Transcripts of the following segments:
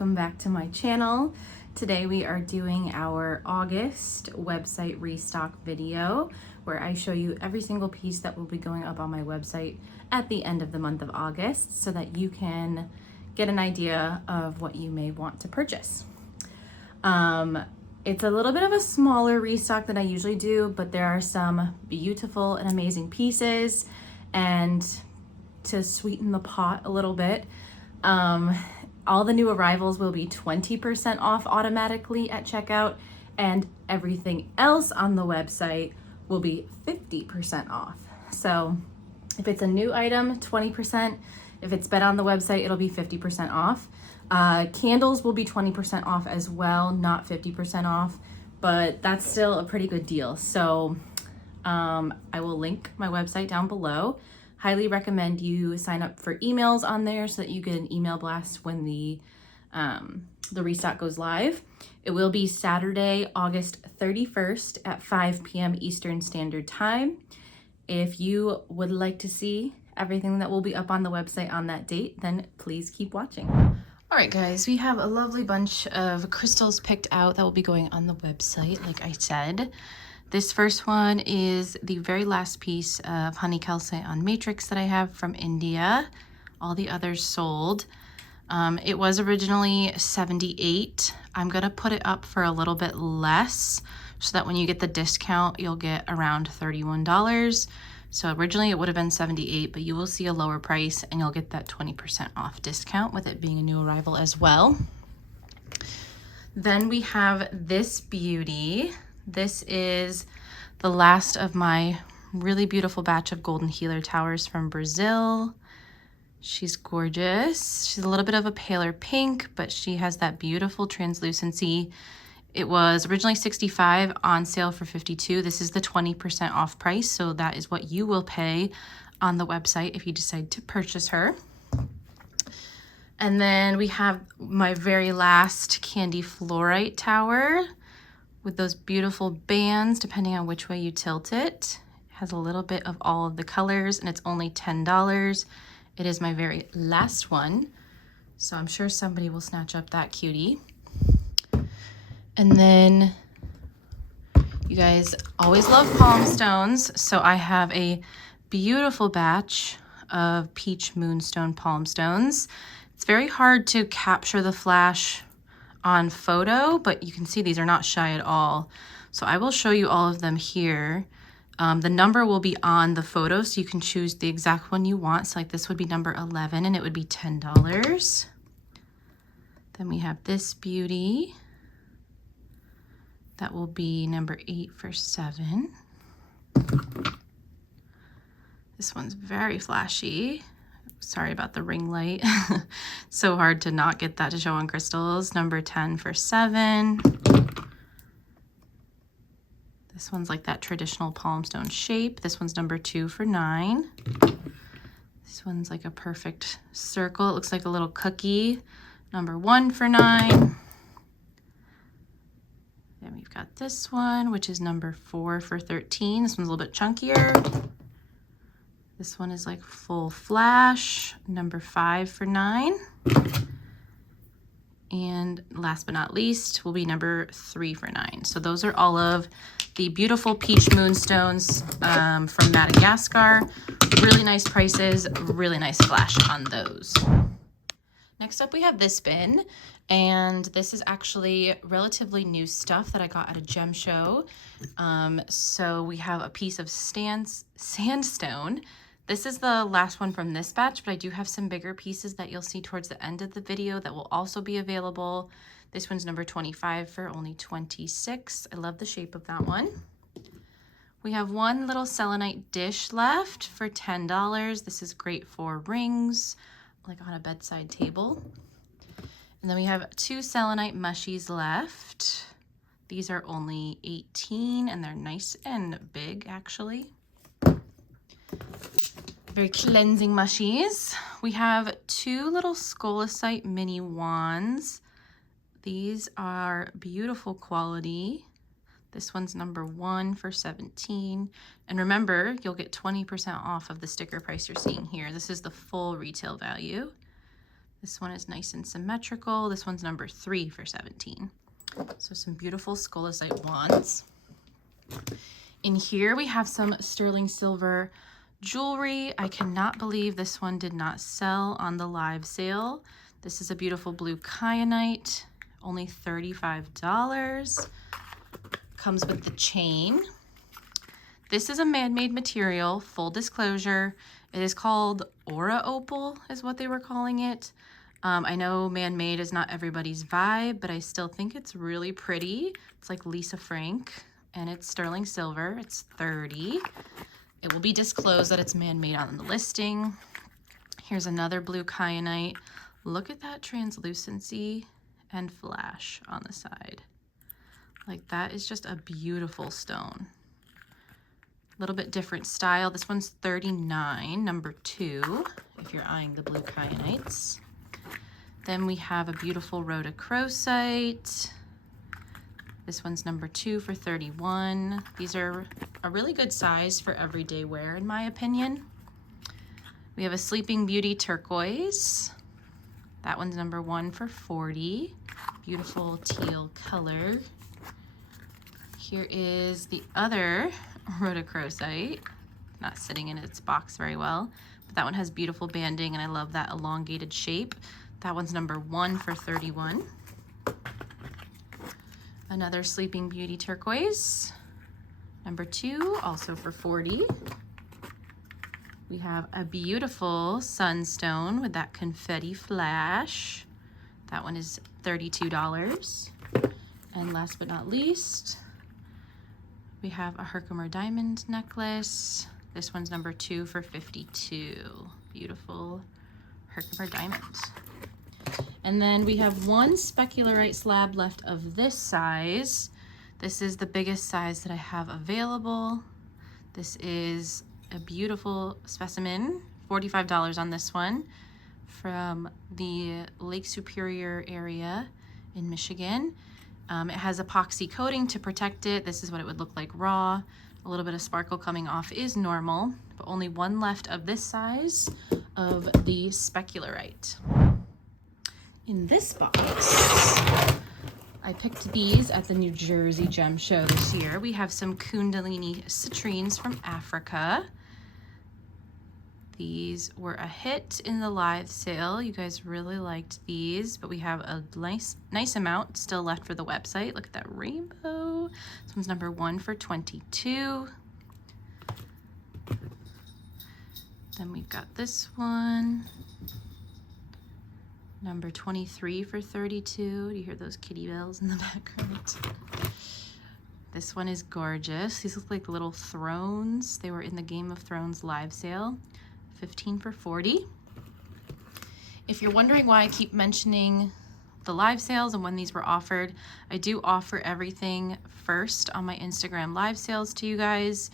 welcome back to my channel. Today we are doing our August website restock video where I show you every single piece that will be going up on my website at the end of the month of August so that you can get an idea of what you may want to purchase. It's a little bit of a smaller restock than I usually do, but there are some beautiful and amazing pieces, and to sweeten the pot a little bit, all the new arrivals will be 20% off automatically at checkout, and everything else on the website will be 50% off. So if it's a new item, 20%. If it's been on the website, it'll be 50% off. Candles will be 20% off as well, not 50% off, but that's still a pretty good deal. So I will link my website down below. Highly recommend you sign up for emails on there so that you get an email blast when the restock goes live. It will be Saturday, August 31st at 5 p.m. Eastern Standard Time. If you would like to see everything that will be up on the website on that date, then please keep watching. All right, guys, we have a lovely bunch of crystals picked out that will be going on the website, like I said. This first one is the very last piece of honey calcite on matrix that I have from India. All the others sold. It was originally $78. I'm gonna put it up for a little bit less so that when you get the discount, you'll get around $31. So originally it would have been $78, but you will see a lower price and you'll get that 20% off discount with it being a new arrival as well. Then we have this beauty. This is the last of my really beautiful batch of golden healer towers from Brazil. She's gorgeous. She's a little bit of a paler pink, but she has that beautiful translucency. It was originally $65, on sale for $52. This is the 20% off price, so that is what you will pay on the website if you decide to purchase her. And then we have my very last candy fluorite tower with those beautiful bands, depending on which way you tilt it. It has a little bit of all of the colors, and it's only $10. It is my very last one, so I'm sure somebody will snatch up that cutie. And then you guys always love palm stones, so I have a beautiful batch of peach moonstone palm stones. It's very hard to capture the flash on photo, but you can see these are not shy at all. So I will show you all of them here. The number will be on the photo, so you can choose the exact one you want. So like this would be number 11 and it would be $10. Then we have this beauty. That will be number 8 for $7. This one's very flashy. Sorry about the ring light. So hard to not get that to show on crystals. Number 10 for $7. This one's like that traditional palm stone shape. This one's number 2 for $9. This one's like a perfect circle. It looks like a little cookie. Number 1 for $9. Then we've got this one, which is number 4 for $13. This one's a little bit chunkier. This one is like full flash, number 5 for $9. And last but not least will be number 3 for $9. So those are all of the beautiful peach moonstones from Madagascar. Really nice prices, really nice flash on those. Next up we have this bin, and this is actually relatively new stuff that I got at a gem show. So we have a piece of sandstone. This is the last one from this batch, but I do have some bigger pieces that you'll see towards the end of the video that will also be available. This one's number 25 for only $26. I love the shape of that one. We have one little selenite dish left for $10. This is great for rings, like on a bedside table. And then we have 2 selenite mushies left. These are only $18 and they're nice and big actually. Very cleansing mushies. We have 2 little scolecite mini wands. These are beautiful quality. This one's number 1 for $17. And remember, you'll get 20% off of the sticker price you're seeing here. This is the full retail value. This one is nice and symmetrical. This one's number 3 for $17. So some beautiful scolecite wands. In here we have some sterling silver jewelry. I cannot believe this one did not sell on the live sale. This is a beautiful blue kyanite, only $35. Comes with the chain. This is a man-made material, full disclosure. It is called Aura Opal is what they were calling it. I know man-made is not everybody's vibe, but I still think it's really pretty. It's like Lisa Frank, and it's sterling silver. It's $30. It will be disclosed that it's man-made on the listing. Here's another blue kyanite. Look at that translucency and flash on the side. Like, that is just a beautiful stone. A little bit different style. This one's $39, number 2, if you're eyeing the blue kyanites. Then we have a beautiful rhodochrosite. This one's number 2 for $31. These are a really good size for everyday wear, in my opinion. We have a Sleeping Beauty turquoise. That one's number 1 for $40. Beautiful teal color. Here is the other rhodochrosite. Not sitting in its box very well, but that one has beautiful banding, and I love that elongated shape. That one's number 1 for $31. Another Sleeping Beauty turquoise, number 2, also for $40. We have a beautiful sunstone with that confetti flash. That one is $32. And last but not least, we have a Herkimer diamond necklace. This one's number 2 for $52. Beautiful Herkimer diamonds. And then we have one specularite slab left of this size. This is the biggest size that I have available. This is a beautiful specimen, $45 on this one, from the Lake Superior area in Michigan. It has epoxy coating to protect it. This is what it would look like raw. A little bit of sparkle coming off is normal, but only one left of this size of the specularite. In this box, I picked these at the New Jersey Gem Show this year. We have some Kundalini citrines from Africa. These were a hit in the live sale. You guys really liked these, but we have a nice amount still left for the website. Look at that rainbow. This one's number 1 for $22. Then we've got this one. Number 23 for $32. Do you hear those kitty bells in the background? This one is gorgeous. These look like little thrones. They were in the Game of Thrones live sale. 15 for $40. If you're wondering why I keep mentioning the live sales and when these were offered, I do offer everything first on my Instagram live sales to you guys.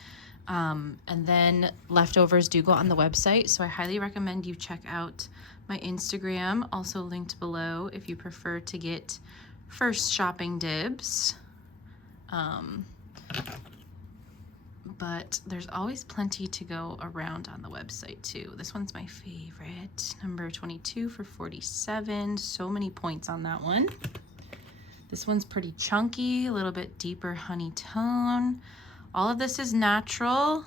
And then leftovers do go on the website. So I highly recommend you check out my Instagram, also linked below, if you prefer to get first shopping dibs. But there's always plenty to go around on the website too. This one's my favorite, number 22 for $47. So many points on that one. This one's pretty chunky, a little bit deeper honey tone. All of this is natural,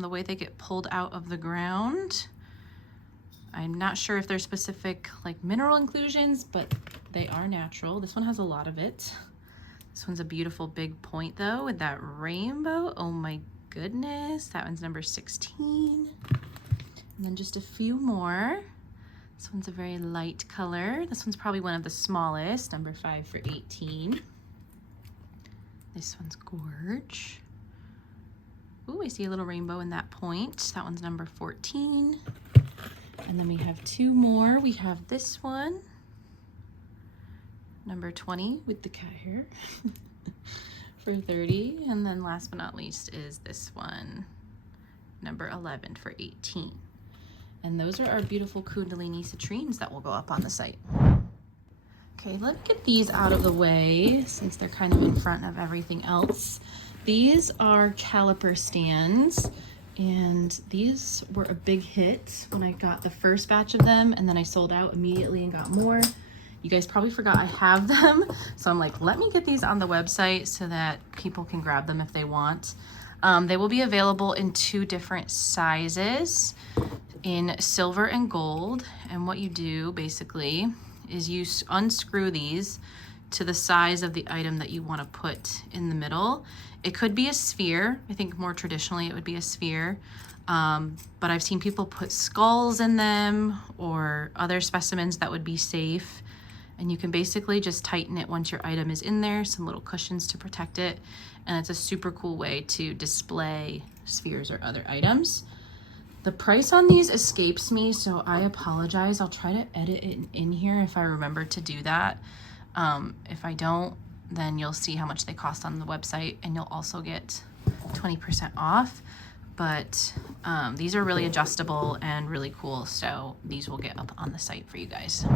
the way they get pulled out of the ground. I'm not sure if there's specific like mineral inclusions, but they are natural. This one has a lot of it. This one's a beautiful big point though with that rainbow. Oh my goodness, that one's number 16. And then just a few more. This one's a very light color. This one's probably one of the smallest, number 5 for $18. This one's gorge. Ooh, I see a little rainbow in that point. That one's number 14. And then we have 2 more. We have this one, number 20 with the cat hair for $30. And then last but not least is this one, number 11 for $18. And those are our beautiful Kundalini citrines that will go up on the site. Okay, let's get these out of the way since they're kind of in front of everything else. These are caliper stands, And these were a big hit when I got the first batch of them, and then I sold out immediately and got more. You guys probably forgot I have them. So I'm like, let me get these on the website so that people can grab them if they want. They will be available in 2 different sizes, in silver and gold. And what you do basically is you unscrew these to the size of the item that you want to put in the middle. It could be a sphere. I think more traditionally it would be a sphere. But I've seen people put skulls in them or other specimens that would be safe. And you can basically just tighten it once your item is in there, some little cushions to protect it. And it's a super cool way to display spheres or other items. The price on these escapes me, so I apologize. I'll try to edit it in here if I remember to do that. If I don't, then you'll see how much they cost on the website, and you'll also get 20% off. But these are really adjustable and really cool, so these will get up on the site for you guys.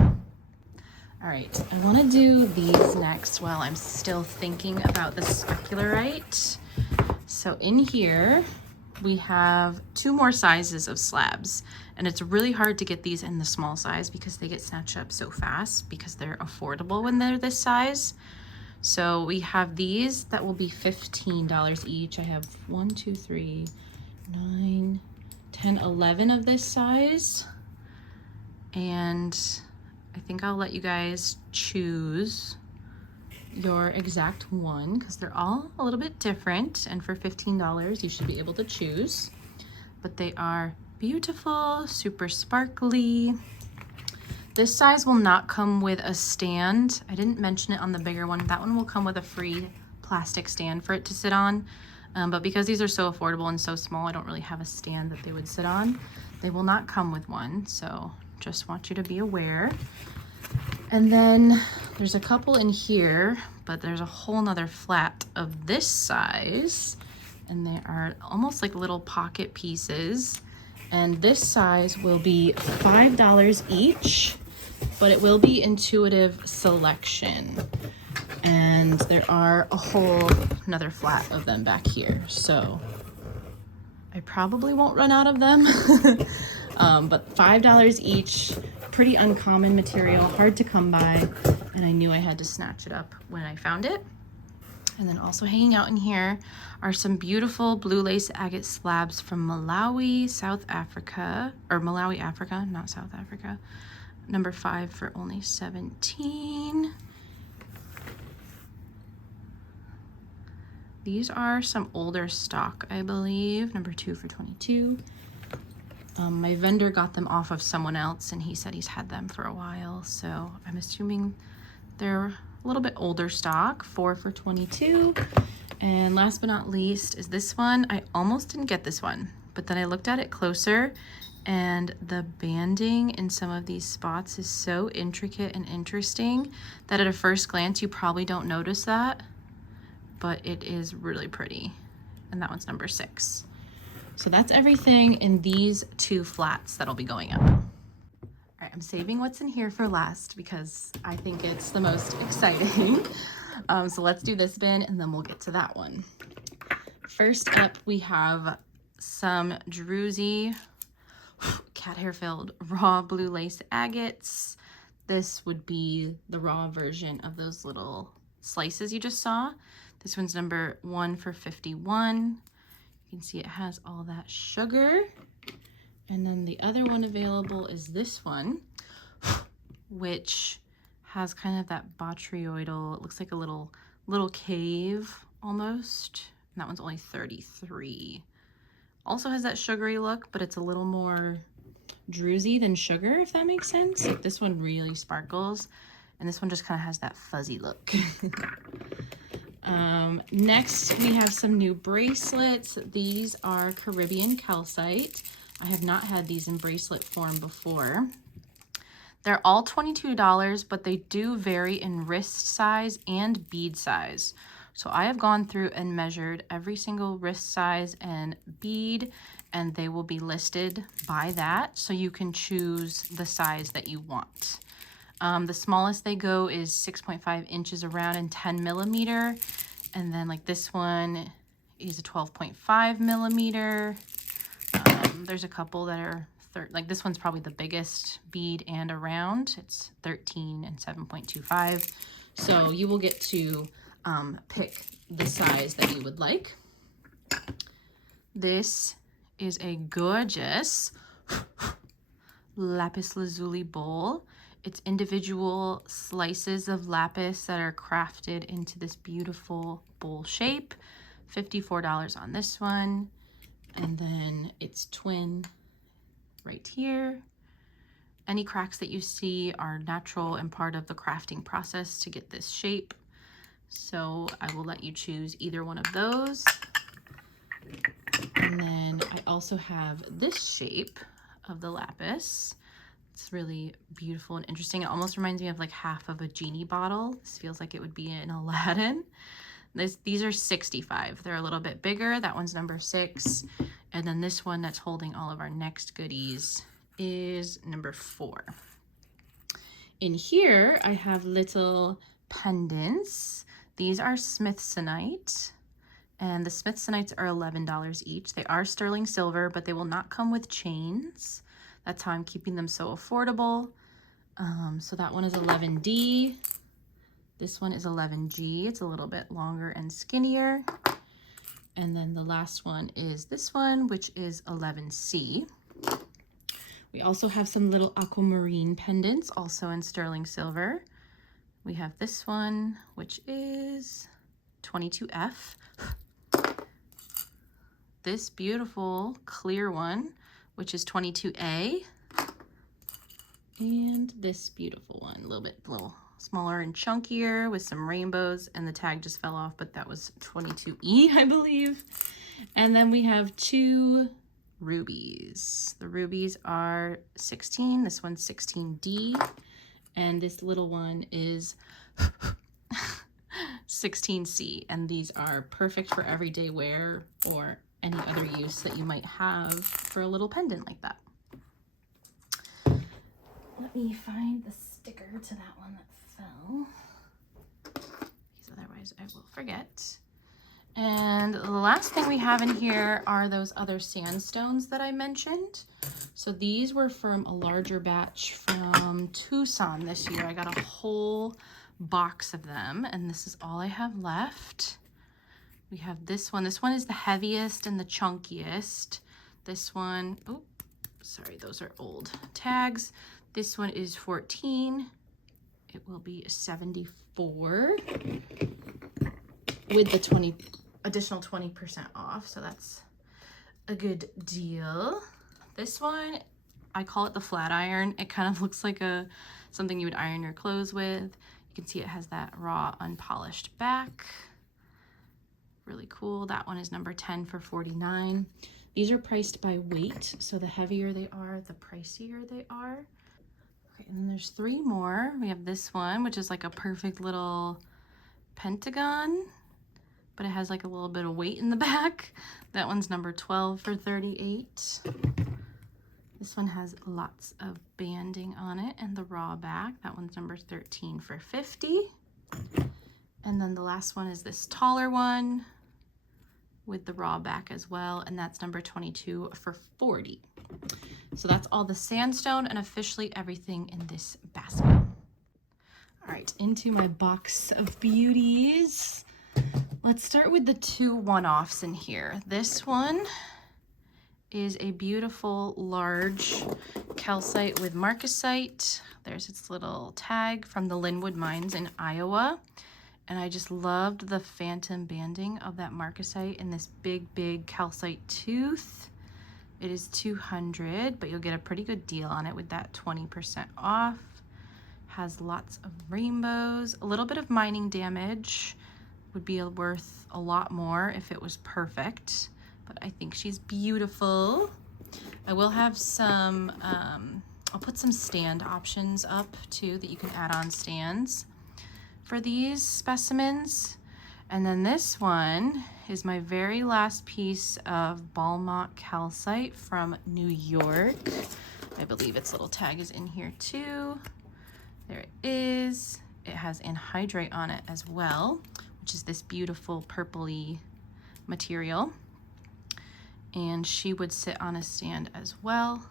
All right, I want to do these next while I'm still thinking about the Specularite. So in here, we have 2 more sizes of slabs, and it's really hard to get these in the small size because they get snatched up so fast because they're affordable when they're this size. So we have these that will be $15 each. I have 1, 2, 3, 9, 10, 11 of this size. And I think I'll let you guys choose your exact one because they're all a little bit different, and for $15 you should be able to choose. But they are beautiful, super sparkly. This size will not come with a stand. I didn't mention it on the bigger one. That one will come with a free plastic stand for it to sit on. But because these are so affordable and so small, I don't really have a stand that they would sit on. They will not come with one, so just want you to be aware. And then there's a couple in here, but there's a whole nother flat of this size, and they are almost like little pocket pieces. And this size will be $5 each, but it will be intuitive selection. And there are a whole another flat of them back here, so I probably won't run out of them. But $5 each, pretty uncommon material, hard to come by, and I knew I had to snatch it up when I found it. And then also hanging out in here are some beautiful blue lace agate slabs from Malawi, South Africa, or Malawi, Africa, not South Africa. Number 5 for only $17. These are some older stock, I believe. Number 2 for $22. My vendor got them off of someone else, and he said he's had them for a while, so I'm assuming they're a little bit older stock. 4 for $22. And last but not least is this one. I almost didn't get this one, but then I looked at it closer, and the banding in some of these spots is so intricate and interesting that at a first glance you probably don't notice that, but it is really pretty. And that one's number 6. So that's everything in these 2 flats that'll be going up. All right, I'm saving what's in here for last because I think it's the most exciting. So let's do this bin and then we'll get to that one. First up, we have some Druzy cat hair filled raw blue lace agates. This would be the raw version of those little slices you just saw. This one's number 1 for $51. You can see it has all that sugar. And then the other one available is this one, which has kind of that botryoidal, it looks like a little cave almost. And that one's only $33. Also has that sugary look, but it's a little more druzy than sugar, if that makes sense. Like this one really sparkles, and this one just kind of has that fuzzy look. Next, we have some new bracelets. These are Caribbean calcite. I have not had these in bracelet form before. They're all $22, but they do vary in wrist size and bead size. So I have gone through and measured every single wrist size and bead, and they will be listed by that, so you can choose the size that you want. The smallest they go is 6.5 inches around and 10 millimeter. And then like this one is a 12.5 millimeter. There's a couple that are, like this one's probably the biggest bead and a round. It's 13 and 7.25. So you will get to pick the size that you would like. This is a gorgeous lapis lazuli bowl. It's individual slices of lapis that are crafted into this beautiful bowl shape. $54 on this one. And then it's twin right here. Any cracks that you see are natural and part of the crafting process to get this shape. So I will let you choose either one of those. And then I also have this shape of the lapis. It's really beautiful and interesting. It almost reminds me of like half of a genie bottle. This feels like it would be in Aladdin. These are $65. They're a little bit bigger. That one's number 6. And then this one that's holding all of our next goodies is number 4. In here, I have little pendants. These are Smithsonite. And the Smithsonites are $11 each. They are sterling silver, but they will not come with chains. That's how I'm keeping them so affordable. So that one is 11D. This one is 11G. It's a little bit longer and skinnier. And then the last one is this one, which is 11C. We also have some little aquamarine pendants, also in sterling silver. We have this one, which is 22F. This beautiful clear one, which is 22A. And this beautiful one, a little smaller and chunkier with some rainbows, and the tag just fell off, but that was 22E, I believe. And then we have 2 rubies. The rubies are 16. This one's 16D, and this little one is 16C. And these are perfect for everyday wear or any other use that you might have for a little pendant like that. Let me find the sticker to that one that fell, because otherwise I will forget. And the last thing we have in here are those other sandstones that I mentioned. So these were from a larger batch from Tucson this year. I got a whole box of them, and this is all I have left. We have this one. This one is the heaviest and the chunkiest. This one, oh, sorry, those are old tags. This one is 14. It will be 74 with the additional 20% off. So that's a good deal. This one, I call it the flat iron. It kind of looks like something you would iron your clothes with. You can see it has that raw, unpolished back. Really cool. That one is number 10 for $49. These are priced by weight, so the heavier they are, the pricier they are. Okay, and then there's 3 more. We have this one, which is like a perfect little pentagon, but it has like a little bit of weight in the back. That one's number 12 for $38. This one has lots of banding on it and the raw back. That one's number 13 for $50. And then the last one is this taller one with the raw back as well, and that's number 22 for $40. So that's all the sandstone and officially everything in this basket. All right, into my box of beauties. Let's start with the 2 one-offs in here. This one is a beautiful large calcite with marcasite. There's its little tag from the Linwood Mines in Iowa. And I just loved the phantom banding of that marcasite in this big calcite tooth. It is $200, but you'll get a pretty good deal on it with that 20% off. Has lots of rainbows. A little bit of mining damage would be worth a lot more if it was perfect, but I think she's beautiful. I will have some, I'll put some stand options up too that you can add on stands for these specimens. And then this one is my very last piece of Balmont calcite from New York. I believe its little tag is in here too. There it is. It has anhydrite on it as well, which is this beautiful purpley material. and she would sit on a stand as well.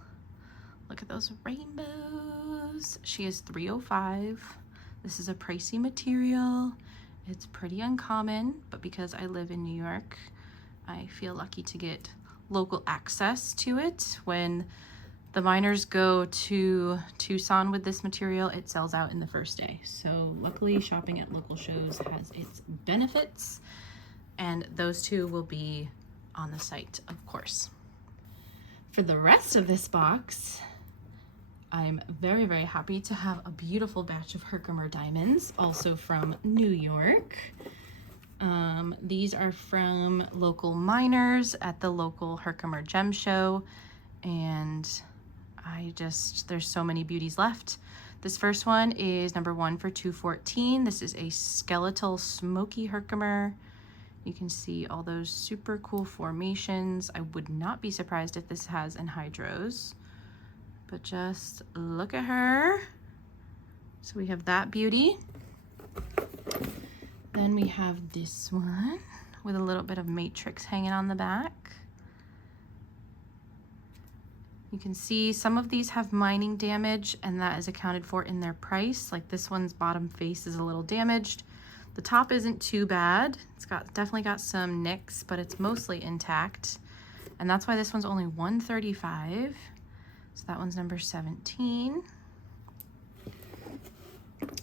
Look at those rainbows. She is 305. This is a pricey material. It's pretty uncommon, but because I live in New York, I feel lucky to get local access to it. When the miners go to Tucson with this material, it sells out in the first day. So luckily, shopping at local shows has its benefits, and those two will be on the site, of course. For the rest of this box, I'm very, very happy to have a beautiful batch of Herkimer diamonds, also from New York. These are from local miners at the local Herkimer Gem Show, and there's so many beauties left. This first one is number 1 for 214. This is a skeletal smoky Herkimer. You can see all those super cool formations. I would not be surprised if this has anhydrous, but just look at her. So we have that beauty. Then we have this one with a little bit of matrix hanging on the back. You can see some of these have mining damage, and that is accounted for in their price. Like this one's bottom face is a little damaged. The top isn't too bad. It's definitely got some nicks, but it's mostly intact. And that's why this one's only $135. So that one's number 17.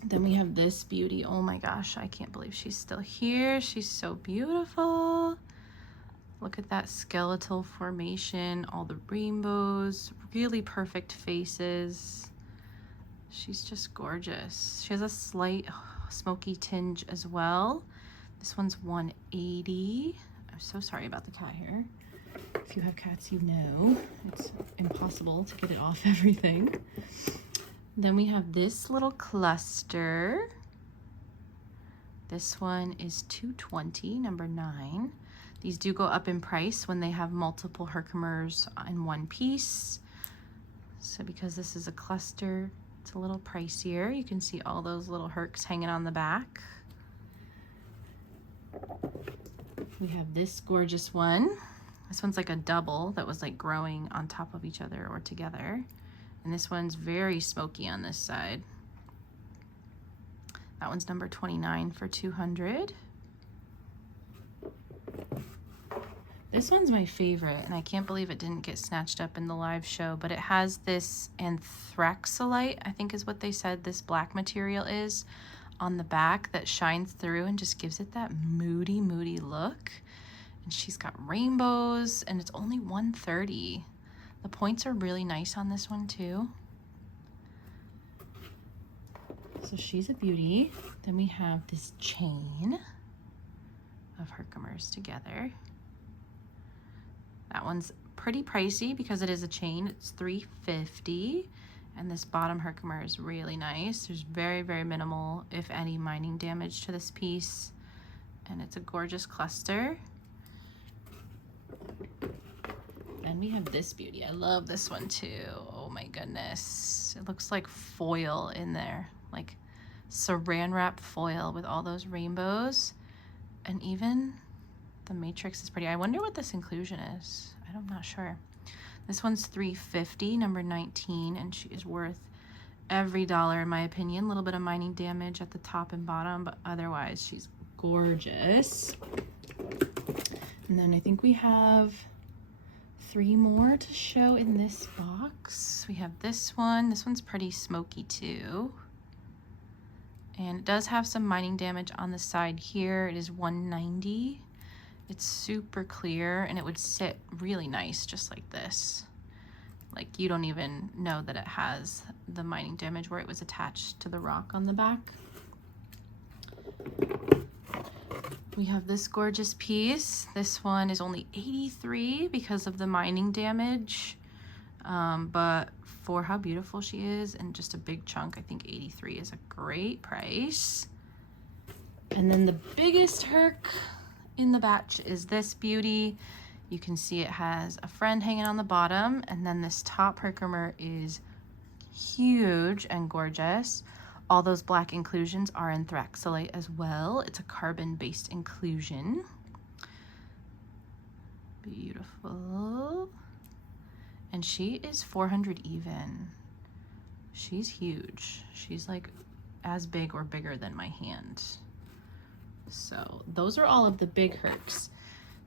Then we have this beauty. Oh my gosh, I can't believe she's still here. She's so beautiful. Look at that skeletal formation, all the rainbows, really perfect faces. She's just gorgeous. She has a slight smoky tinge as well. This one's 180. I'm so sorry about the cat hair. If you have cats, you know it's impossible to get it off everything. Then we have this little cluster. This one is 220, number 9. These do go up in price when they have multiple Herkimers in one piece. So because this is a cluster, it's a little pricier. You can see all those little Herks hanging on the back. We have this gorgeous one. This one's like a double that was like growing on top of each other or together. And this one's very smoky on this side. That one's number 29 for 200. This one's my favorite, and I can't believe it didn't get snatched up in the live show, but it has this anthracsolite, I think is what they said this black material is, on the back that shines through and just gives it that moody, moody look. And she's got rainbows, and it's only $130. The points are really nice on this one too. So she's a beauty. Then we have this chain of Herkimers together. That one's pretty pricey because it is a chain. It's $350. And this bottom Herkimer is really nice. There's very, very minimal, if any, mining damage to this piece. And it's a gorgeous cluster. Then we have this beauty. I love this one too. Oh my goodness. It looks like foil in there, like saran wrap foil with all those rainbows. And even the matrix is pretty. I wonder what this inclusion is. I'm not sure. This one's $350, number 19, and she is worth every dollar in my opinion. A little bit of mining damage at the top and bottom, but otherwise she's gorgeous. And then I think we have 3 more to show in this box. We have this one. This one's pretty smoky too. And it does have some mining damage on the side here. It is $190. It's super clear, and it would sit really nice just like this. Like you don't even know that it has the mining damage where it was attached to the rock on the back. We have this gorgeous piece. This one is only $83 because of the mining damage. But for how beautiful she is and just a big chunk, I think $83 is a great price. And then the biggest Herc in the batch is this beauty. You can see it has a friend hanging on the bottom, and then this top Herkimer is huge and gorgeous. All those black inclusions are anthracsolite as well. It's a carbon-based inclusion. Beautiful. And she is 400 even. She's huge. She's like as big or bigger than my hand. So those are all of the big Hercs.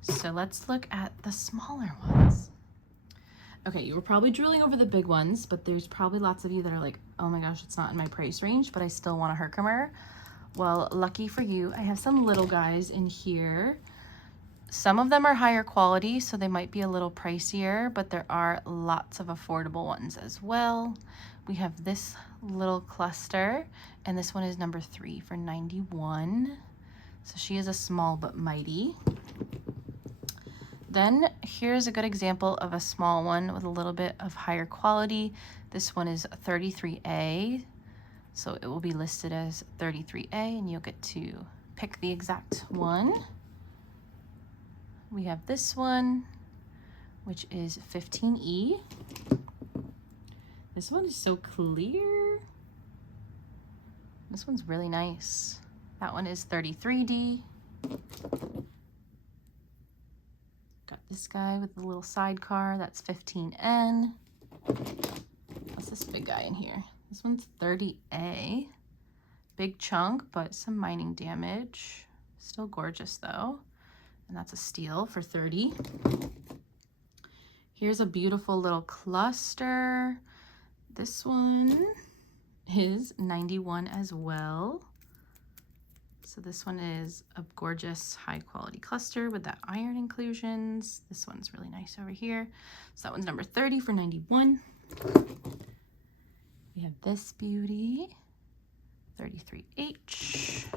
So let's look at the smaller ones. Okay, you were probably drooling over the big ones, but there's probably lots of you that are like, oh my gosh, it's not in my price range, but I still want a Herkimer. Well, lucky for you, I have some little guys in here. Some of them are higher quality, so they might be a little pricier, but there are lots of affordable ones as well. We have this little cluster, and this one is number 3 for $91. So she is a small but mighty. Then here's a good example of a small one with a little bit of higher quality. This one is 33A, so it will be listed as 33A, and you'll get to pick the exact one. We have this one, which is 15E. This one is so clear. This one's really nice. That one is 33D. Got this guy with the little sidecar, that's 15N. What's this big guy in here? This one's 30A. Big chunk, but some mining damage. Still gorgeous though. And that's a steal for 30. Here's a beautiful little cluster. This one is 91 as well. So this one is a gorgeous high quality cluster with that iron inclusions. This one's really nice over here. So that one's number 30 for 91. We have this beauty, 33H,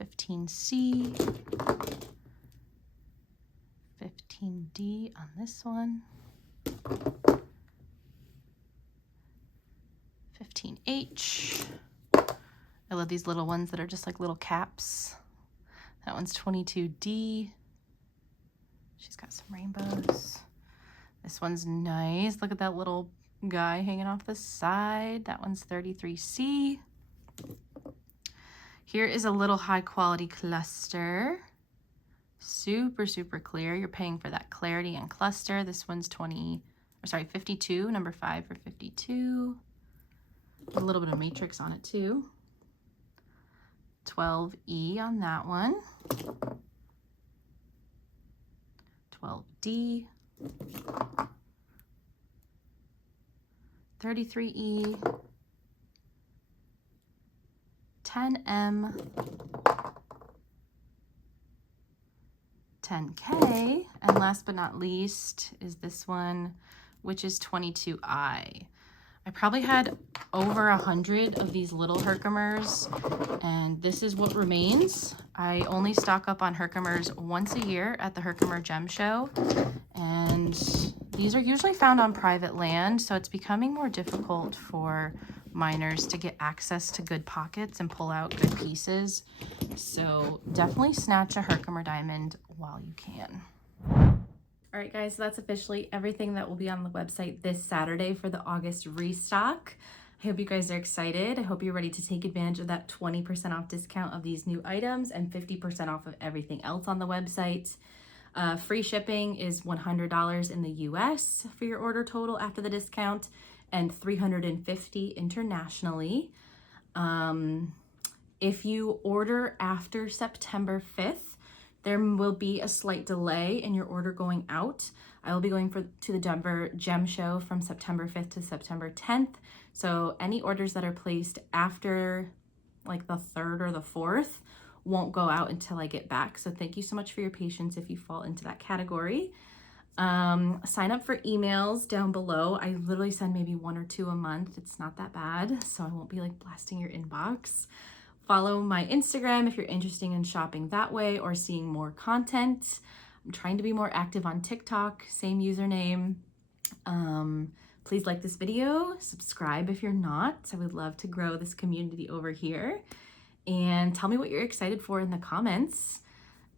15C, 15D on this one, 15H. I love these little ones that are just like little caps. That one's 22D. She's got some rainbows. This one's nice. Look at that little guy hanging off the side. That one's 33C. Here is a little high quality cluster. Super, super clear. You're paying for that clarity and cluster. This one's 52, number 5 for 52. A little bit of matrix on it too. 12E on that one. 12D. 33E. 10M. 10K. And last but not least is this one, which is 22I. I probably had over 100 of these little Herkimers, and this is what remains. I only stock up on Herkimers once a year at the Herkimer Gem Show, and these are usually found on private land, so it's becoming more difficult for miners to get access to good pockets and pull out good pieces. So definitely snatch a Herkimer diamond while you can. All right, guys, so that's officially everything that will be on the website this Saturday for the August restock. I hope you guys are excited. I hope you're ready to take advantage of that 20% off discount of these new items and 50% off of everything else on the website. Free shipping is $100 in the US for your order total after the discount, and $350 internationally. If you order after September 5th, there will be a slight delay in your order going out. I will be going to the Denver Gem Show from September 5th to September 10th. So any orders that are placed after like the 3rd or the 4th won't go out until I get back. So thank you so much for your patience if you fall into that category. Sign up for emails down below. I literally send maybe 1 or 2 a month. It's not that bad, so I won't be like blasting your inbox. Follow my Instagram if you're interested in shopping that way or seeing more content. I'm trying to be more active on TikTok, same username. Please like this video, subscribe if you're not. I would love to grow this community over here. And tell me what you're excited for in the comments.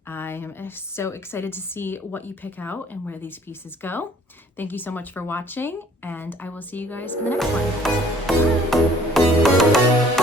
I am so excited to see what you pick out and where these pieces go. Thank you so much for watching, and I will see you guys in the next one. Bye.